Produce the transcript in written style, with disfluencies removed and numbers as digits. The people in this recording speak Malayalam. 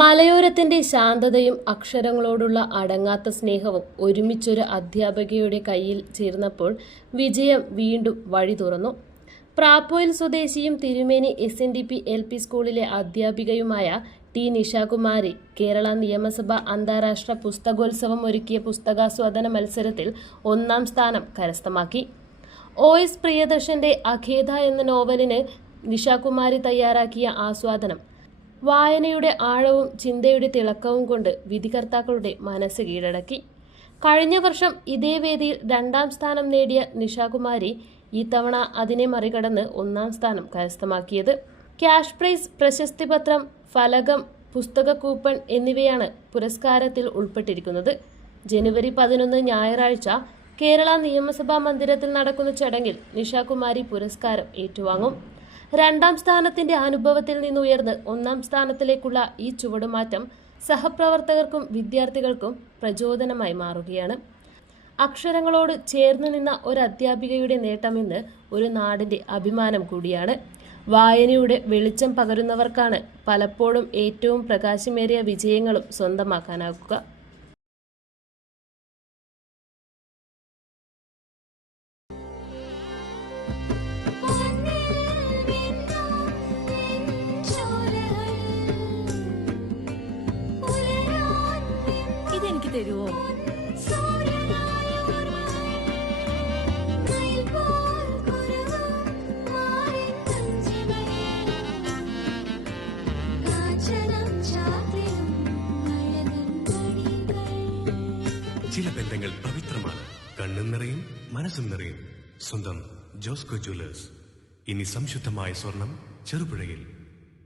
മലയോരത്തിന്റെ ശാന്തതയും അക്ഷരങ്ങളോടുള്ള അടങ്ങാത്ത സ്നേഹവും ഒരുമിച്ചൊരു അധ്യാപികയുടെ കയ്യിൽ ചേർന്നപ്പോൾ വിജയം വീണ്ടും വഴി തുറന്നു. പ്രാപ്പോയിൽ സ്വദേശിയും തിരുമേനി SNDP LP സ്കൂളിലെ അധ്യാപികയുമായ ടി നിഷാകുമാരി കേരള നിയമസഭ അന്താരാഷ്ട്ര പുസ്തകോത്സവം ഒരുക്കിയ പുസ്തകാസ്വാദന മത്സരത്തിൽ 1ാം സ്ഥാനം കരസ്ഥമാക്കി. OS പ്രിയദർശന്റെ അഖേദ എന്ന നോവലിന് നിഷാകുമാരി തയ്യാറാക്കിയ ആസ്വാദനം വായനയുടെ ആഴവും ചിന്തയുടെ തിളക്കവും കൊണ്ട് വിധികർത്താക്കളുടെ മനസ്സ് കീഴടക്കി. കഴിഞ്ഞ വർഷം ഇതേ വേദിയിൽ 2ാം സ്ഥാനം നേടിയ നിഷാകുമാരി ഇത്തവണ അതിനെ മറികടന്ന് 1ാം സ്ഥാനം കരസ്ഥമാക്കിയത്. ക്യാഷ് പ്രൈസ്, പ്രശസ്തിപത്രം, ഫലകം, പുസ്തക കൂപ്പൺ എന്നിവയാണ് പുരസ്കാരത്തിൽ ഉൾപ്പെട്ടിരിക്കുന്നത്. ജനുവരി 11 ഞായറാഴ്ച കേരള നിയമസഭാ മന്ദിരത്തിൽ നടക്കുന്ന ചടങ്ങിൽ നിഷാകുമാരി പുരസ്കാരം ഏറ്റുവാങ്ങും. 2ാം സ്ഥാനത്തിന്റെ അനുഭവത്തിൽ നിന്നുയർന്ന് 1ാം സ്ഥാനത്തിലേക്കുള്ള ഈ ചുവടുമാറ്റം സഹപ്രവർത്തകർക്കും വിദ്യാർത്ഥികൾക്കും പ്രചോദനമായി മാറുകയാണ്. അക്ഷരങ്ങളോട് ചേർന്നു നിന്ന ഒരു അധ്യാപികയുടെ നേട്ടമെന്ന് ഒരു നാടിന്റെ അഭിമാനം കൂടിയാണ്. വായനയുടെ വെളിച്ചം പകരുന്നവർക്കാണ് പലപ്പോഴും ഏറ്റവും പ്രകാശമേറിയ വിജയങ്ങളും സ്വന്തമാക്കാനാകുക. ഇതെനിക്ക് തരുമോ? ചില ബന്ധങ്ങൾ പവിത്രമാണ്. കണ്ണും നിറയും മനസ്സും നിറയും. സ്വന്തം ജോസ്കോ ജ്വല്ലേഴ്സ്. ഇനി സംശുദ്ധമായ സ്വർണം ചെറുപുഴയിൽ.